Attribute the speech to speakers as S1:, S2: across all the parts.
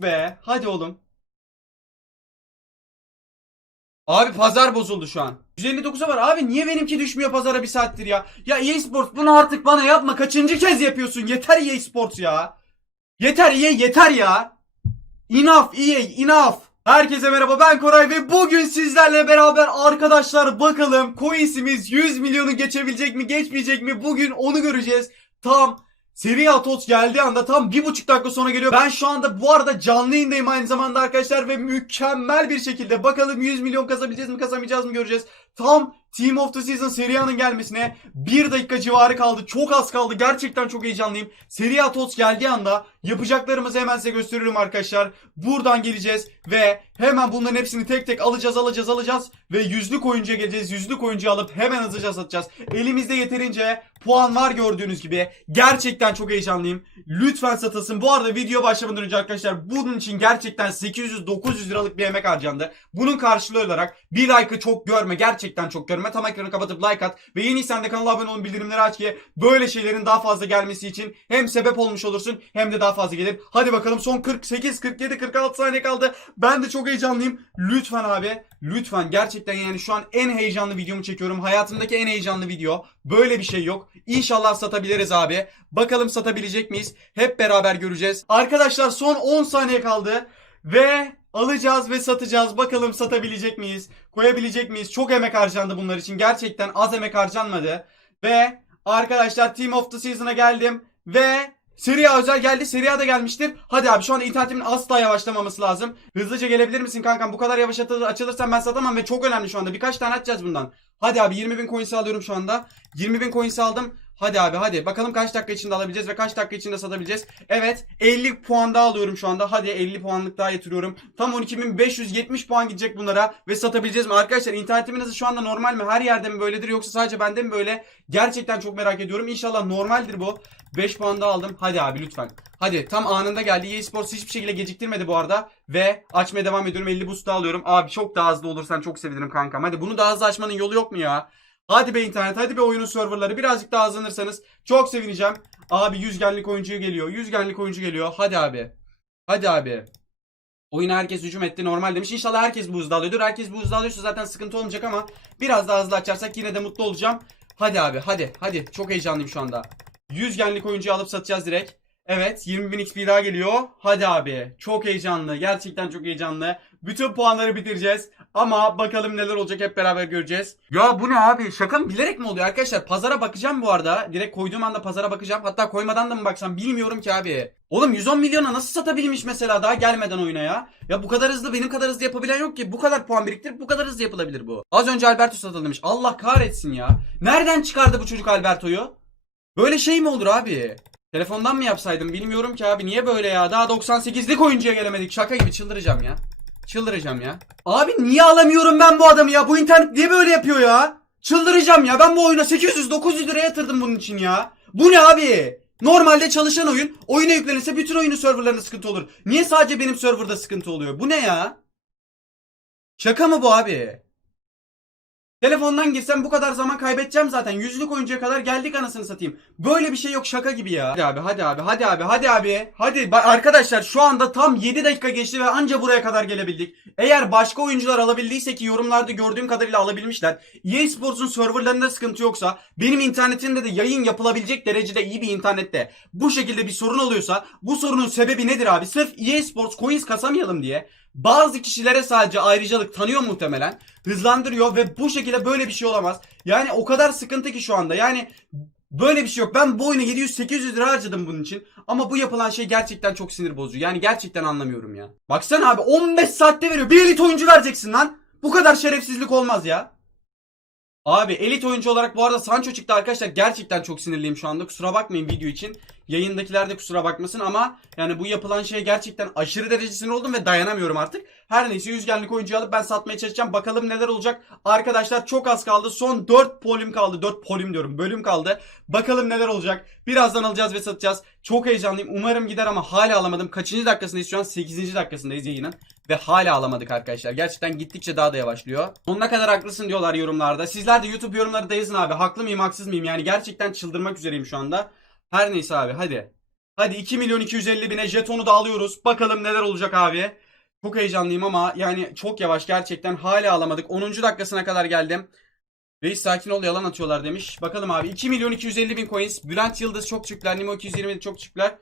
S1: Be hadi oğlum. Abi pazar bozuldu şu an. 159'a var. Abi niye benimki düşmüyor pazara bir saattir ya? Ya EA Sports bunu artık bana yapma. Kaçıncı kez yapıyorsun? Yeter EA Sports ya. Yeter EA yeter ya. Enough EA enough. Herkese merhaba ben Koray ve bugün sizlerle beraber arkadaşlar bakalım coins'imiz 100 milyonu geçebilecek mi geçmeyecek mi bugün onu göreceğiz. Tam Seri Atos geldiği anda tam bir buçuk dakika sonra geliyor. Ben şu anda bu arada canlı yayındayım aynı zamanda arkadaşlar ve mükemmel bir şekilde bakalım 100 milyon kazabileceğiz mi kazamayacağız mı göreceğiz. Tam Team of the Season Serie A'nın gelmesine 1 dakika civarı kaldı. Çok az kaldı. Gerçekten çok heyecanlıyım. Serie A TOTS geldiği anda yapacaklarımızı hemen size gösteriyorum arkadaşlar. Buradan geleceğiz ve hemen bunların hepsini tek tek alacağız alacağız alacağız ve yüzlük oyuncuya geleceğiz. Yüzlük oyuncuyu alıp hemen hızlıca satacağız. Elimizde yeterince puan var gördüğünüz gibi. Gerçekten çok heyecanlıyım. Lütfen satılsın. Bu arada video başlamadan önce arkadaşlar bunun için gerçekten 800-900 liralık bir emek harcandı. Bunun karşılığı olarak bir like'ı çok görme. Gerçekten çok görme. Tam ekranı kapatıp like at. Ve yeniysen de kanala abone olun bildirimleri aç ki böyle şeylerin daha fazla gelmesi için hem sebep olmuş olursun hem de daha fazla gelir. Hadi bakalım son 48, 47, 46 saniye kaldı. Ben de çok heyecanlıyım. Lütfen abi lütfen gerçekten yani şu an en heyecanlı videomu çekiyorum. Hayatımdaki en heyecanlı video. Böyle bir şey yok. İnşallah satabiliriz abi. Bakalım satabilecek miyiz? Hep beraber göreceğiz. Arkadaşlar son 10 saniye kaldı. Ve alacağız ve satacağız. Bakalım satabilecek miyiz? Koyabilecek miyiz? Çok emek harcandı bunlar için. Gerçekten az emek harcanmadı. Ve arkadaşlar Team of the Season'a geldim. Ve Serie A özel geldi. Serie A da gelmiştir. Hadi abi şu anda internetimin asla yavaşlamaması lazım. Hızlıca gelebilir misin kankam? Bu kadar yavaş açılırsan ben satamam ve çok önemli şu anda. Birkaç tane atacağız bundan. Hadi abi 20 bin coins alıyorum şu anda. 20 bin coins aldım. Hadi abi hadi. Bakalım kaç dakika içinde alabileceğiz ve kaç dakika içinde satabileceğiz. Evet 50 puan daha alıyorum şu anda. Hadi 50 puanlık daha yatırıyorum. Tam 12.570 puan gidecek bunlara ve satabileceğiz mi? Arkadaşlar internetimin hızı şu anda normal mi? Her yerde mi böyledir yoksa sadece bende mi böyle? Gerçekten çok merak ediyorum. İnşallah normaldir bu. 5 puan daha aldım. Hadi abi lütfen. Hadi tam anında geldi. EA Sports hiçbir şekilde geciktirmedi bu arada. Ve açmaya devam ediyorum. 50 boost alıyorum. Abi çok daha hızlı olursan çok sevinirim kankam. Hadi bunu daha hızlı açmanın yolu yok mu ya? Hadi be internet, hadi be oyunun serverları. Birazcık daha hızlanırsanız çok sevineceğim. Abi yüzgenlik oyuncu geliyor. Yüzgenlik oyuncu geliyor. Hadi abi. Hadi abi. Oyuna herkes hücum etti normal demiş. İnşallah herkes bu hızda alıyordur. Herkes bu hızda alıyorsa zaten sıkıntı olmayacak ama biraz daha hızlı açarsak yine de mutlu olacağım. Hadi abi hadi hadi. Çok heyecanlıyım şu anda. Yüzgenlik oyuncuyu alıp satacağız direkt. Evet 20.000 XP daha geliyor. Hadi abi. Çok heyecanlı. Gerçekten çok heyecanlı. Bütün puanları bitireceğiz. Ama bakalım neler olacak hep beraber göreceğiz. Ya bu ne abi? Şaka mı? Bilerek mi oluyor arkadaşlar? Pazara bakacağım bu arada. Direkt koyduğum anda pazara bakacağım. Hatta koymadan da mı baksam bilmiyorum ki abi. Oğlum 110 milyona nasıl satabilmiş mesela daha gelmeden oyuna ya? Ya bu kadar hızlı benim kadar hızlı yapabilen yok ki. Bu kadar puan biriktirip bu kadar hızlı yapılabilir bu. Az önce Alberto satılmış. Allah kahretsin ya. Nereden çıkardı bu çocuk Alberto'yu? Böyle şey mi olur abi? Telefondan mı yapsaydım bilmiyorum ki abi. Niye böyle ya? Daha 98'lik oyuncuya gelemedik. Şaka gibi çıldıracağım ya. Çıldıracağım ya. Abi niye alamıyorum ben bu adamı ya? Bu internet niye böyle yapıyor ya? Çıldıracağım ya. Ben bu oyuna 800-900 lira yatırdım bunun için ya. Bu ne abi? Normalde çalışan oyun oyuna yüklenirse bütün oyunun serverlarında sıkıntı olur. Niye sadece benim serverda sıkıntı oluyor? Bu ne ya? Şaka mı bu abi? Telefondan girsem bu kadar zaman kaybedeceğim zaten. Yüzlük oyuncuya kadar geldik anasını satayım. Böyle bir şey yok şaka gibi ya. Hadi abi hadi abi hadi abi hadi abi. Hadi arkadaşlar şu anda tam 7 dakika geçti ve anca buraya kadar gelebildik. Eğer başka oyuncular alabildiyse ki yorumlarda gördüğüm kadarıyla alabilmişler. EA Sports'un serverlarında sıkıntı yoksa benim internetimde de yayın yapılabilecek derecede iyi bir internette bu şekilde bir sorun oluyorsa bu sorunun sebebi nedir abi? Sırf EA Sports coins kasamayalım diye bazı kişilere sadece ayrıcalık tanıyor muhtemelen. Hızlandırıyor ve bu şekilde böyle bir şey olamaz. Yani o kadar sıkıntı ki şu anda. Yani böyle bir şey yok. Ben bu oyuna 700-800 lira harcadım bunun için. Ama bu yapılan şey gerçekten çok sinir bozucu. Yani gerçekten anlamıyorum ya. Baksana abi 15 saatte veriyor. Bir elit oyuncu vereceksin lan. Bu kadar şerefsizlik olmaz ya. Abi elit oyuncu olarak bu arada Sancho çıktı arkadaşlar. Gerçekten çok sinirliyim şu anda. Kusura bakmayın video için. Yayındakiler de kusura bakmasın ama yani bu yapılan şeye gerçekten aşırı derece sinir oldum ve dayanamıyorum artık. Her neyse yüzgenlik oyuncuyu alıp ben satmaya çalışacağım. Bakalım neler olacak. Arkadaşlar çok az kaldı. Son 4 polim kaldı. 4 polim diyorum. Bölüm kaldı. Bakalım neler olacak. Birazdan alacağız ve satacağız. Çok heyecanlıyım. Umarım gider ama hala alamadım. Kaçıncı dakikasındayız şu an? 8. dakikasındayız yayının. Ve hala alamadık arkadaşlar. Gerçekten gittikçe daha da yavaşlıyor. Sonuna kadar haklısın diyorlar yorumlarda. Sizler de YouTube yorumları da yazın abi. Haklı mıyım haksız mıyım? Yani gerçekten çıldırmak üzereyim şu anda. Her neyse abi hadi. Hadi 2 milyon 250 bine jetonu da alıyoruz. Bakalım neler olacak abi. Çok heyecanlıyım ama yani çok yavaş gerçekten. Hala alamadık. 10. dakikasına kadar geldim. Reis sakin ol yalan atıyorlar demiş. Bakalım abi 2 milyon 250 bin coins. Bülent Yıldız çok çıktılar. Nimo 220 çok çıktılar.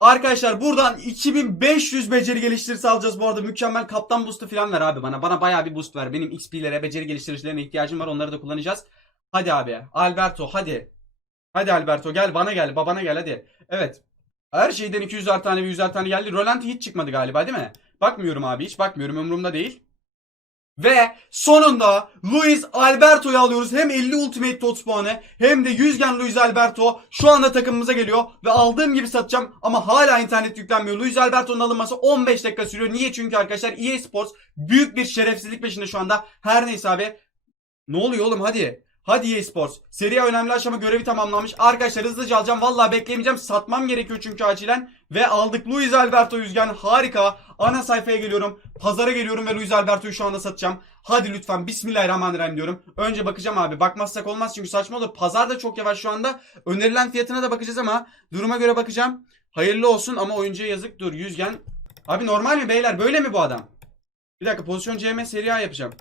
S1: Arkadaşlar buradan 2500 beceri geliştirisi alacağız bu arada. Mükemmel kaptan boost'u falan ver abi bana. Bana bayağı bir boost ver. Benim XP'lere, beceri geliştiricilerine ihtiyacım var. Onları da kullanacağız. Hadi abi. Alberto hadi. Hadi Alberto gel bana gel. Babana gel hadi. Evet. Her şeyden 200'er tane ve 100'er tane geldi. Rolanti hiç çıkmadı galiba değil mi? Bakmıyorum abi hiç bakmıyorum umurumda değil. Ve sonunda Luis Alberto'yu alıyoruz. Hem 50 Ultimate TOTS puanı hem de 100 gen Luis Alberto şu anda takımımıza geliyor. Ve aldığım gibi satacağım ama hala internet yüklenmiyor. Luis Alberto'nun alınması 15 dakika sürüyor. Niye? Çünkü arkadaşlar EA Sports büyük bir şerefsizlik peşinde şu anda. Her neyse abi. Ne oluyor oğlum hadi. Hadi EA Sports. Seri önemli aşama görevi tamamlanmış. Arkadaşlar hızlıca alacağım. Vallahi bekleyemeyeceğim. Satmam gerekiyor çünkü acilen. Ve aldık Luis Alberto yüzgen. Harika. Ana sayfaya geliyorum. Pazara geliyorum ve Luis Alberto'yu şu anda satacağım. Hadi lütfen Bismillahirrahmanirrahim diyorum. Önce bakacağım abi. Bakmazsak olmaz çünkü saçma olur. Pazar da çok yavaş şu anda. Önerilen fiyatına da bakacağız ama duruma göre bakacağım. Hayırlı olsun ama oyuncuya yazık. Dur yüzgen. Abi normal mi beyler? Böyle mi bu adam? Bir dakika pozisyon CM seri A yapacağım.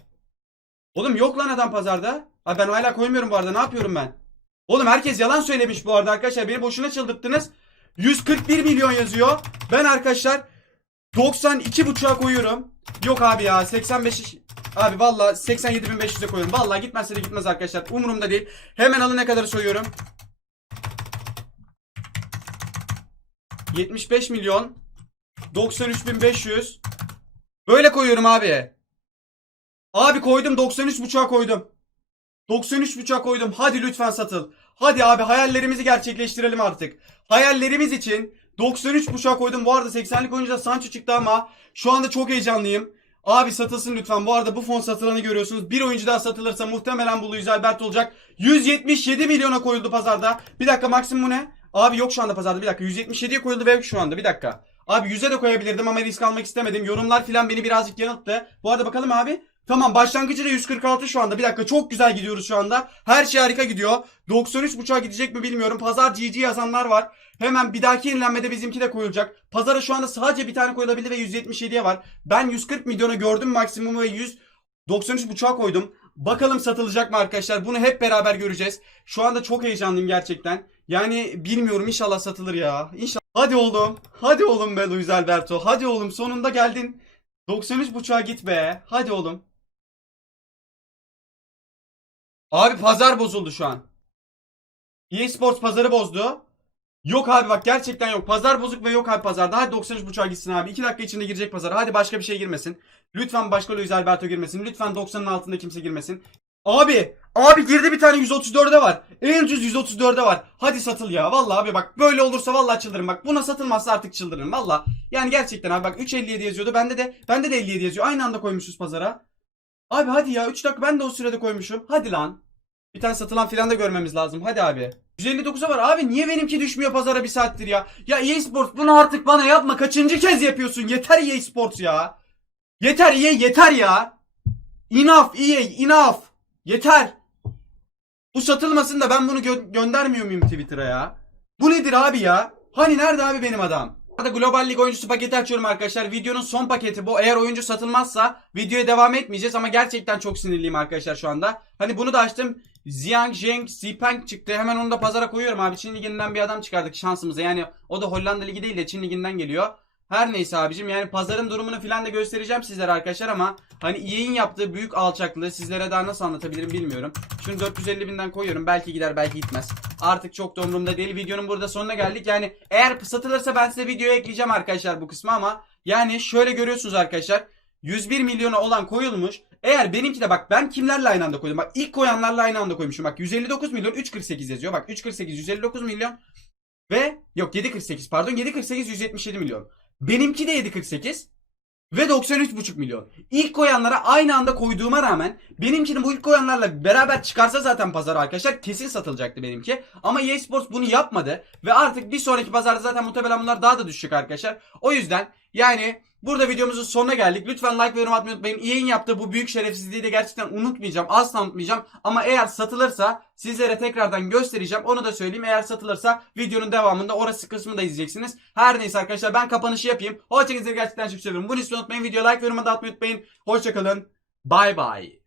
S1: Oğlum yok lan adam pazarda. Abi ben hala koymuyorum bu arada. Ne yapıyorum ben? Oğlum herkes yalan söylemiş bu arada arkadaşlar. Beni boşuna çıldırttınız. 141 milyon yazıyor. Ben arkadaşlar 92 buçuğa koyuyorum. Yok abi ya 85 Abi valla 87.500'e koyuyorum. Valla gitmezse de gitmez arkadaşlar. Umurumda değil. Hemen alın ne kadar soyuyorum. 75 milyon 93.500 Böyle koyuyorum abi. Abi koydum 93 buçuğa koydum. 93 buçuğa koydum. Hadi lütfen satıl. Hadi abi hayallerimizi gerçekleştirelim artık. Hayallerimiz için 93 buçuğa koydum. Bu arada 80'lik oyuncuda Sancho çıktı ama şu anda çok heyecanlıyım. Abi satılsın lütfen. Bu arada bu fon satılanı görüyorsunuz. Bir oyuncu daha satılırsa muhtemelen bu Luis Albert olacak. 177 milyona koyuldu pazarda. Bir dakika maksimum ne? Abi yok şu anda pazarda. Bir dakika 177'ye koyuldu ve yok şu anda. Bir dakika. Abi 100'e de koyabilirdim ama risk almak istemedim. Yorumlar filan beni birazcık yanılttı. Bu arada bakalım abi. Tamam başlangıcı da 146 şu anda. Bir dakika çok güzel gidiyoruz şu anda. Her şey harika gidiyor. 93.5'a gidecek mi bilmiyorum. Pazar GG yazanlar var. Hemen bir dahaki yenilenmede bizimki de koyulacak. Pazara şu anda sadece bir tane koyulabildi ve 177'ye var. Ben 140 milyona gördüm maksimumu ve 193.5'a koydum. Bakalım satılacak mı arkadaşlar? Bunu hep beraber göreceğiz. Şu anda çok heyecanlıyım gerçekten. Yani bilmiyorum inşallah satılır ya. İnşallah. Hadi oğlum. Hadi oğlum be Luis Alberto. Hadi oğlum sonunda geldin. 93.5'a git be. Hadi oğlum. Abi pazar bozuldu şu an. EA Sports pazarı bozdu. Yok abi bak gerçekten yok. Pazar bozuk ve yok abi pazarda. Hadi 93.5'a gitsin abi. 2 dakika içinde girecek pazara. Hadi başka bir şey girmesin. Lütfen başka Luis Alberto girmesin. Lütfen 90'ın altında kimse girmesin. Abi, abi girdi bir tane 134'e var. En ucuz 134'e var. Hadi satıl ya. Vallahi abi bak böyle olursa vallahi çıldırırım. Bak buna satılmazsa artık çıldırırım. Vallahi. Yani gerçekten abi bak 3.57 yazıyordu. Bende de bende de 57 yazıyor. Aynı anda koymuşuz pazara. Abi hadi ya 3 dakika ben de o sürede koymuşum. Hadi lan. Bir tane satılan filan da görmemiz lazım. Hadi abi. 159'a var. Abi niye benimki düşmüyor pazara bir saattir ya? Ya EA Sports bunu artık bana yapma. Kaçıncı kez yapıyorsun? Yeter EA Sports ya. Yeter EA yeter ya. Enough EA enough. Yeter. Bu satılmasın da ben bunu gö- göndermiyor muyum Twitter'a ya? Bu nedir abi ya? Hani nerede abi benim adam? Arada Global Lig oyuncusu paketi açıyorum arkadaşlar. Videonun son paketi bu. Eğer oyuncu satılmazsa videoya devam etmeyeceğiz ama gerçekten çok sinirliyim arkadaşlar şu anda. Hani bunu da açtım. Jiang Zheng Zipeng çıktı. Hemen onu da pazara koyuyorum abi. Çin liginden bir adam çıkardık şansımıza. Yani o da Hollanda ligi değil de Çin liginden geliyor. Her neyse abicim yani pazarın durumunu filan da göstereceğim sizlere arkadaşlar ama hani EA'in yaptığı büyük alçaklığı sizlere daha nasıl anlatabilirim bilmiyorum. Şunu 450 binden koyuyorum belki gider belki gitmez. Artık çok da umurumda değil. Videonun burada sonuna geldik. Yani eğer satılırsa ben size videoya ekleyeceğim arkadaşlar bu kısmı ama yani şöyle görüyorsunuz arkadaşlar. 101 milyona olan koyulmuş. Eğer benimki de bak ben kimlerle aynı anda koydum. Bak ilk koyanlarla aynı anda koymuşum. Bak 159 milyon 348 yazıyor. Bak 348 159 milyon ve yok 748 pardon 748 177 milyon. Benimki de 748 ve 93,5 milyon. İlk koyanlara aynı anda koyduğuma rağmen benimkini bu ilk koyanlarla beraber çıkarsa zaten pazara arkadaşlar kesin satılacaktı benimki. Ama EA Sports bunu yapmadı ve artık bir sonraki pazarda zaten muhtemelen bunlar daha da düşecek arkadaşlar. O yüzden yani Burada videomuzun sonuna geldik. Lütfen like ve yorum atmayı unutmayın. Yayın yaptığı bu büyük şerefsizliği de gerçekten unutmayacağım. Asla unutmayacağım. Ama eğer satılırsa sizlere tekrardan göstereceğim. Onu da söyleyeyim. Eğer satılırsa videonun devamında orası kısmını da izleyeceksiniz. Her neyse arkadaşlar ben kapanışı yapayım. Hoşçakalın. Gerçekten çok seviyorum. Bunu unutmayın. Video like ve yorum atmayı unutmayın. Hoşçakalın. Bay bay.